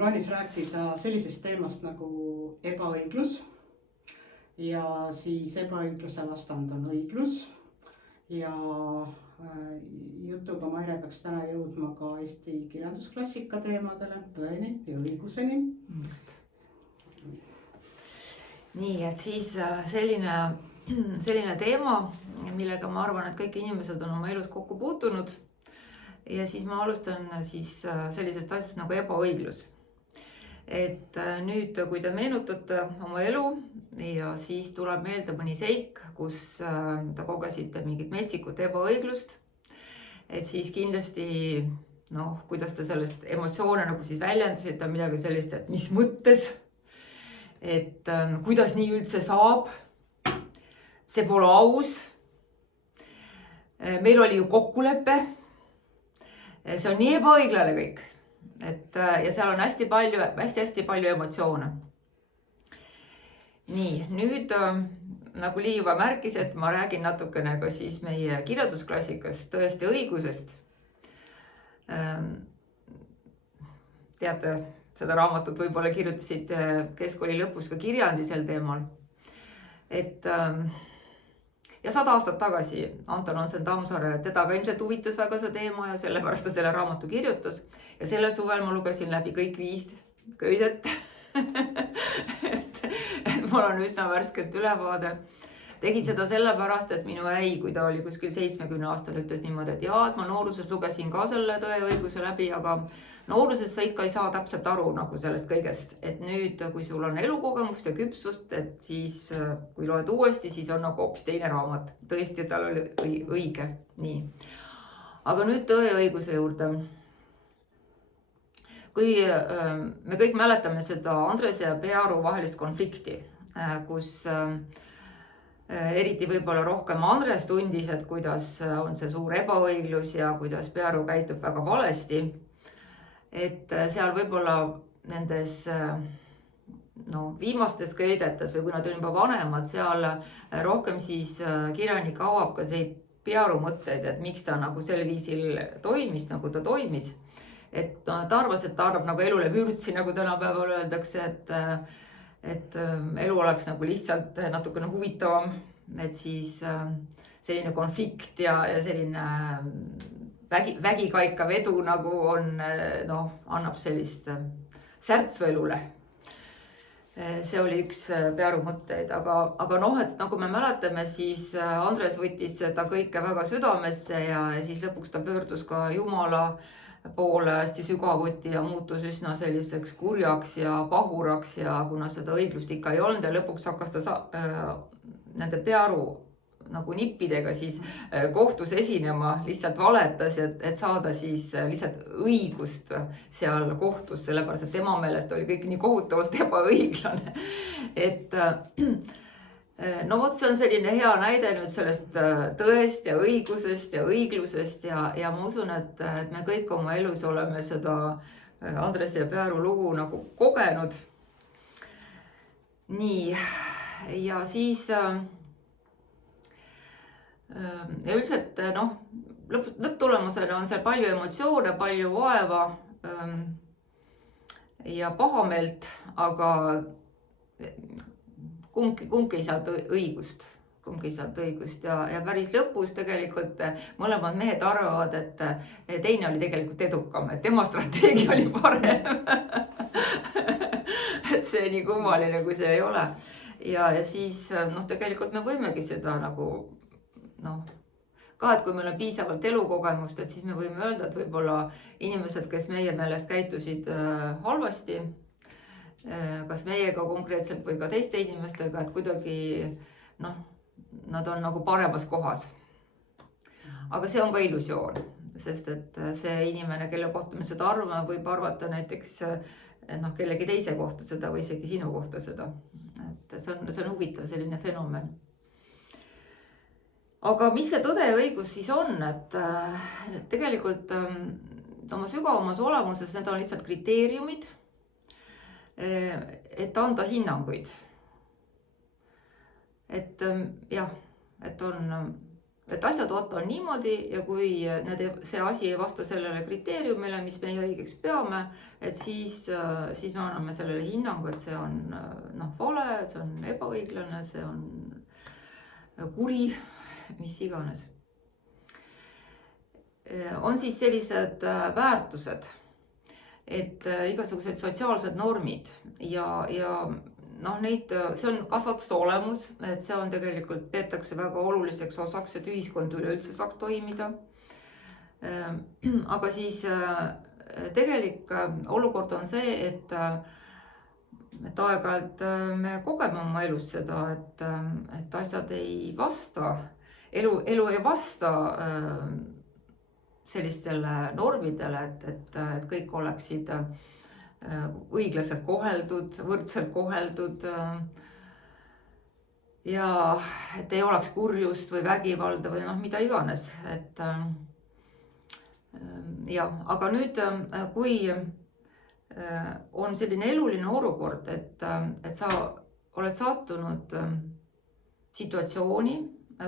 plaanis rääkida sellisest teemast nagu ebaõiglus ja siis ebaõigluse vastand on õiglus ja jutuga Maire peaks täna jõudma ka Eesti kirjandusklassika teemadele, tõeni ja õiguseni. Just. Nii, et siis selline teema, millega ma arvan, et kõik inimesed on oma elus kokku puutunud. Ja siis ma alustan siis sellisest asjast nagu ebaõiglus. Et nüüd, kui te meenutate oma elu ja siis tuleb meelde mõni seik, kus te kogesite mingit metsikut ebaõiglust, et siis kindlasti, kuidas te sellest emotsioone nagu siis väljendasite, midagi sellist, et mis mõttes, et kuidas nii üldse saab, see pole aus, meil oli ju kokkulepe, see on nii ebaõiglane kõik, ja seal on hästi palju emotsioone. Nii, nüüd nagu Lii juba märkis, et ma räägin natukene ka siis meie kirjandusklassikast, tõesti õigusest. Teate, seda raamatut võib-olla kirjutasid keskkooli lõpus ka kirjandi sel teemal. Ja 100 aastat tagasi Anton Onsen Tammsaare, teda ka ilmselt huvitas väga see teema ja sellepärast ta selle raamatu kirjutas. Ja selle suvel ma lugesin läbi kõik 5 köidet. et mul on üsna värskelt ülevaade. Tegin seda sellepärast, et minu äi, kui ta oli kuskil 70 aastal, ütles niimoodi, et jaa, et ma nooruses lugesin ka selle Tõe ja õiguse läbi, aga nooruses sa ikka ei saa täpselt aru nagu sellest kõigest. Et nüüd, kui sul on elukogemust ja küpsust, et siis, kui loed uuesti, siis on nagu hoopis teine raamat. Tõesti, tal oli õige. Nii. Aga nüüd Tõe ja õiguse juurde. Kui me kõik mäletame seda Andres ja Pearu vahelist konflikti, kus eriti võib-olla rohkem Andres tundis, et kuidas on see suur ebaõiglus ja kuidas Pearu käitub väga valesti. Et seal võib-olla nendes viimastes köidetes või kui nad on juba vanemad, seal rohkem siis kirjanik avab ka neid Pearu mõtteid, et miks ta nagu sel viisil toimis, nagu ta toimis. Et ta arvas, et ta annab nagu elule vürtsi, nagu tänapäeval öeldakse, et elu oleks nagu lihtsalt natukene huvitavam, et siis selline konflikt ja selline vägikaikav edu nagu on, annab sellist särtsu elule. See oli üks Pearu mõtteid, aga et nagu me mäletame, siis Andres võttis seda kõike väga südamesse ja siis lõpuks ta pöördus ka Jumala poole hästi sügavuti ja muutus üsna selliseks kurjaks ja pahuraks ja kuna seda õiglust ikka ei olnud ja lõpuks hakkas ta nende Pearu nagu nippidega siis kohtus esinema, lihtsalt valetas, et saada siis lihtsalt õigust seal kohtus, sellepärast et tema meelest oli kõik nii kohutavalt ebaõiglane. Et see on selline hea näide nüüd sellest tõest ja õigusest ja õiglusest ja ma usun, et me kõik oma elus oleme seda Andres ja Pearu lugu nagu kogenud. Nii, ja siis ja üldiselt lõpptulemusena on seal palju emotsioone, palju vaeva ja pahameelt, aga kumbki ei saanud õigust. Ja päris lõpus tegelikult mõlemad mehed arvavad, et teine oli tegelikult edukam, et tema strateegia oli parem. Et see nii kummaline, kui see ei ole. Ja siis tegelikult me võimegi seda nagu ka, et kui meil on piisavalt elukogemust, et siis me võime öelda, et võib-olla inimesed, kes meie meelest käitusid halvasti, kas meiega konkreetselt või ka teiste inimestega, et kuidagi nad on nagu paremas kohas. Aga see on ka illusioon, sest et see inimene, kelle kohta me seda arvame, võib arvata näiteks kellegi teise kohta seda või isegi sinu kohta seda. Et see on huvitav selline fenomen. Aga mis see tõde ja õigus siis on, et tegelikult oma sügavamas olemuses need on lihtsalt kriteeriumid, et anda hinnanguid. Et on et asjad on niimoodi ja kui see asi ei vasta sellele kriteeriumile, mis meie õigeks peame, et siis me anname sellele hinnangu, et see on vale, see on ebaõiglane, see on kuri, mis iganes. On siis sellised väärtused, et igasugused sotsiaalsed normid ja see on kasvatuse olemus, et see on tegelikult, peetakse väga oluliseks osaks, et ühiskond üleüldse saaks toimida. Aga siis tegelik olukord on see, et aeg-ajalt me kogeme oma elus seda, et asjad ei vasta, elu ei vasta sellistele normidele, et kõik oleksid õiglaselt koheldud, võrdselt koheldud ja et ei oleks kurjust või vägivalda või mida iganes, et aga nüüd, kui on selline eluline olukord, et sa oled sattunud situatsiooni,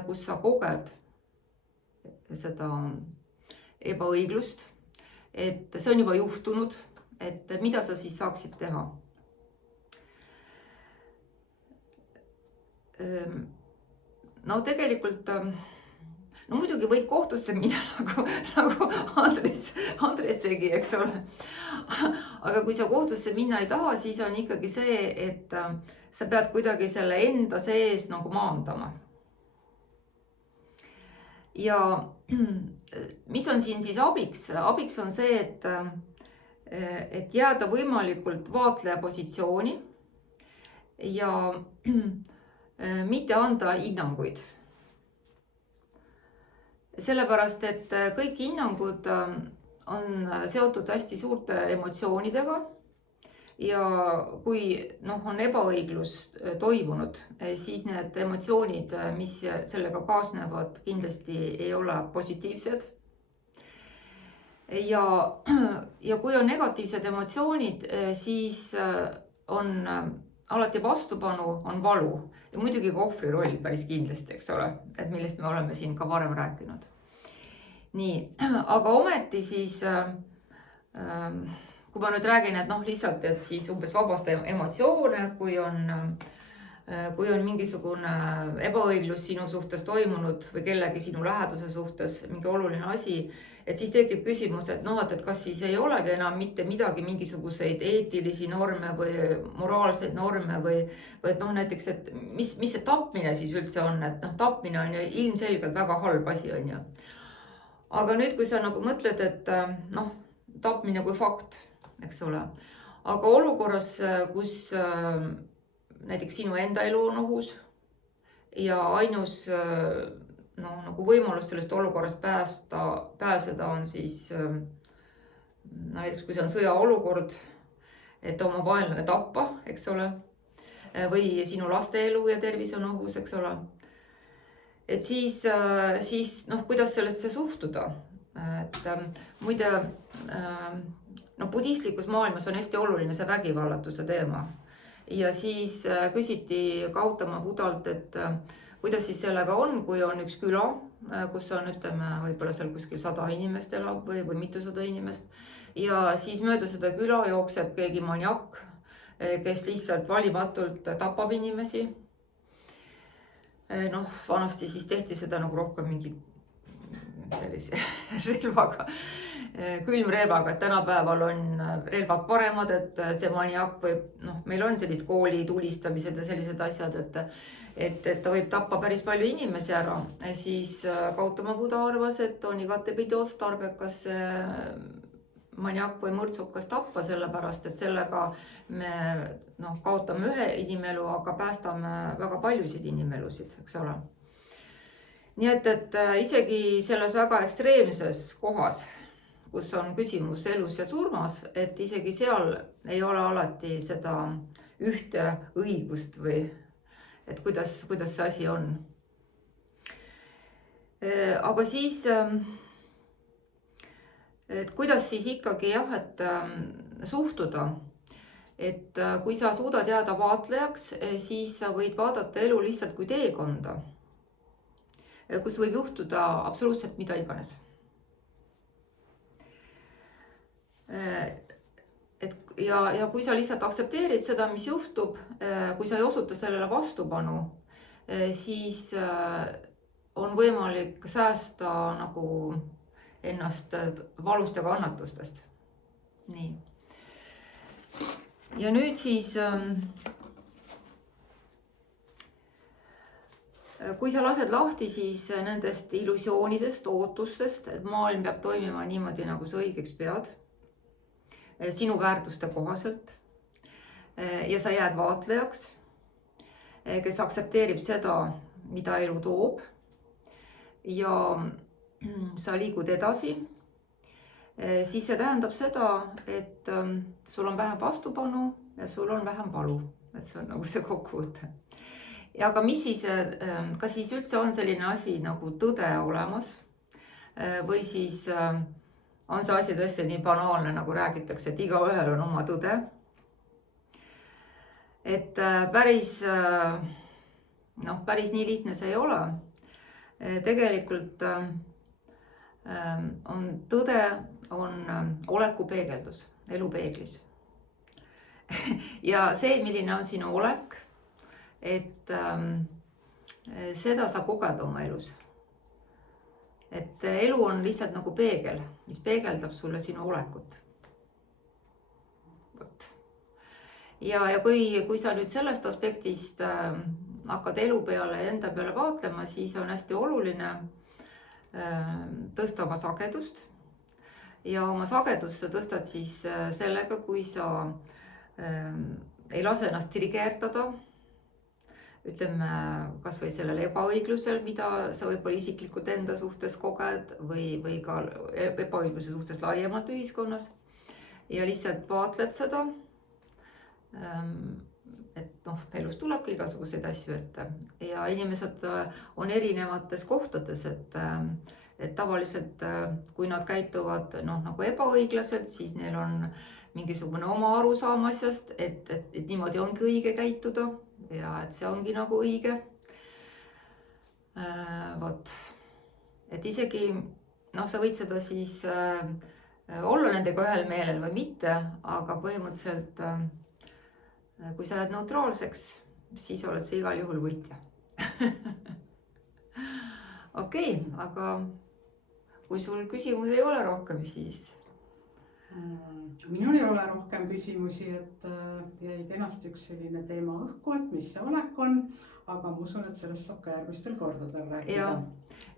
kus sa koged seda ebaõiglust, et see on juba juhtunud, et mida sa siis saaksid teha? Tegelikult, muidugi võid kohtusse minna nagu Andres tegi, eks ole. Aga kui sa kohtusse minna ei taha, siis on ikkagi see, et sa pead kuidagi selle enda sees nagu maandama. Ja mis on siin siis abiks? Abiks on see, et jääda võimalikult vaatleja positsiooni ja mitte anda hinnanguid. Sellepärast, et kõik hinnangud on seotud hästi suurte emotsioonidega ja kui on ebaõiglus toimunud, siis need emotsioonid, mis sellega kaasnevad, kindlasti ei ole positiivsed. Ja kui on negatiivsed emotsioonid, siis on alati vastupanu, on valu ja muidugi ka ohvri roll päris kindlasti, eks ole, et millest me oleme siin ka varem rääkinud. Nii, aga ometi siis, kui ma nüüd räägin, et lihtsalt, et siis umbes vabasta emotsioone, kui on mingisugune ebaõiglus sinu suhtes toimunud või kellegi sinu läheduse suhtes, mingi oluline asi, et siis tekib küsimus, et kas siis ei olegi enam mitte midagi, mingisuguseid eetilisi norme või moraalseid norme või näiteks, et mis see tapmine siis üldse on, et tapmine on ju ilmselgelt väga halb asi, on ju. Aga nüüd, kui sa nagu mõtled, et tapmine kui fakt, eks ole, aga olukorras, kus näiteks sinu enda elu on ohus ja ainus nagu võimalus sellest olukorrast pääseda on siis näiteks kui see on sõjaolukord, et oma vaenlane tappa, eks ole, või sinu laste elu ja tervis on ohus, eks ole. Et siis kuidas sellesse suhtuda? Muide, budistlikus maailmas on hästi oluline see vägivallatuse teema. Ja siis küsiti Gautama Budalt, et kuidas siis sellega on, kui on üks küla, kus on, ütleme, võib-olla seal kuskil 100 inimest elab või mitusada inimest. Ja siis mööda seda küla jookseb keegi maniak, kes lihtsalt valimatult tapab inimesi. Vanasti siis tehti seda nagu rohkem mingi sellise relvaga, külmrelvaga, et tänapäeval on relvad paremad, et see maniak võib, meil on sellist kooli tulistamised ja sellised asjad, et ta võib tappa päris palju inimesi ära. Siis Gautama Buda arvas, et on igatepidi otstarbekas maniak või mõrtsukas tappa, sellepärast, et sellega me kaotame ühe inimelu, aga päästame väga paljusid inimelusid, eks ole. Nii et isegi selles väga ekstreemses kohas, kus on küsimus elus ja surmas, et isegi seal ei ole alati seda ühte õigust või et kuidas see asi on. Aga siis, et kuidas siis ikkagi suhtuda, et kui sa suudad jääda vaatlejaks, siis sa võid vaadata elu lihtsalt kui teekonda. kus võib juhtuda absoluutselt mida iganes. Ja kui sa lihtsalt aktsepteerid seda, mis juhtub, kui sa ei osuta sellele vastupanu, siis on võimalik säästa nagu ennast valust ja kannatustest. Nii. Ja nüüd siis, kui sa lased lahti siis nendest illusioonidest, ootustest, et maailm peab toimima niimoodi, nagu sa õigeks pead, sinu väärtuste kohaselt, ja sa jääd vaatlejaks, kes aktsepteerib seda, mida elu toob, ja sa liigud edasi, siis see tähendab seda, et sul on vähem vastupanu ja sul on vähem valu. Et see on nagu see kokkuvõte. Ja aga mis siis, kas siis üldse on selline asi nagu tõde olemas või siis on see asi tõesti nii banaalne, nagu räägitakse, et igaühel on oma tõde. Et päris nii lihtne see ei ole. Tegelikult on tõde oleku peegeldus, elu peeglis. Ja see, milline on sinu olek, et seda sa koged oma elus. Et elu on lihtsalt nagu peegel, mis peegeldab sulle sinu olekut. Ja kui sa nüüd sellest aspektist hakkad elu peale ja enda peale vaatlema, siis on hästi oluline tõsta oma sagedust. Ja oma sagedust sa tõstad siis sellega, kui sa ei lase ennast dirigeerdada, ütleme kas või sellel ebaõiglusel, mida sa võib-olla isiklikult enda suhtes koged või ka ebaõigluse suhtes laiemalt ühiskonnas ja lihtsalt vaatled seda, et elus tulebki igasuguseid asju ette ja inimesed on erinevates kohtades, et tavaliselt kui nad käituvad nagu ebaõiglaselt, siis neil on mingisugune oma arusaam asjast, et niimoodi ongi õige käituda ja et see ongi nagu õige. Et isegi sa võid seda siis olla nendega ühel meelel või mitte, aga põhimõtteliselt kui sa jääd neutraalseks, siis oled sa igal juhul võitja. Okei, aga kui sul küsimusi ei ole rohkem, siis... Minul ei ole rohkem küsimusi, et jäi kenasti üks selline teema õhku, et mis see olek on, aga ma usun, et sellest saab ka järgmistel kordadel rääkida.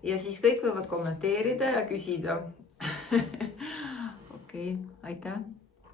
Ja siis kõik võivad kommenteerida ja küsida. Okei, aitäh!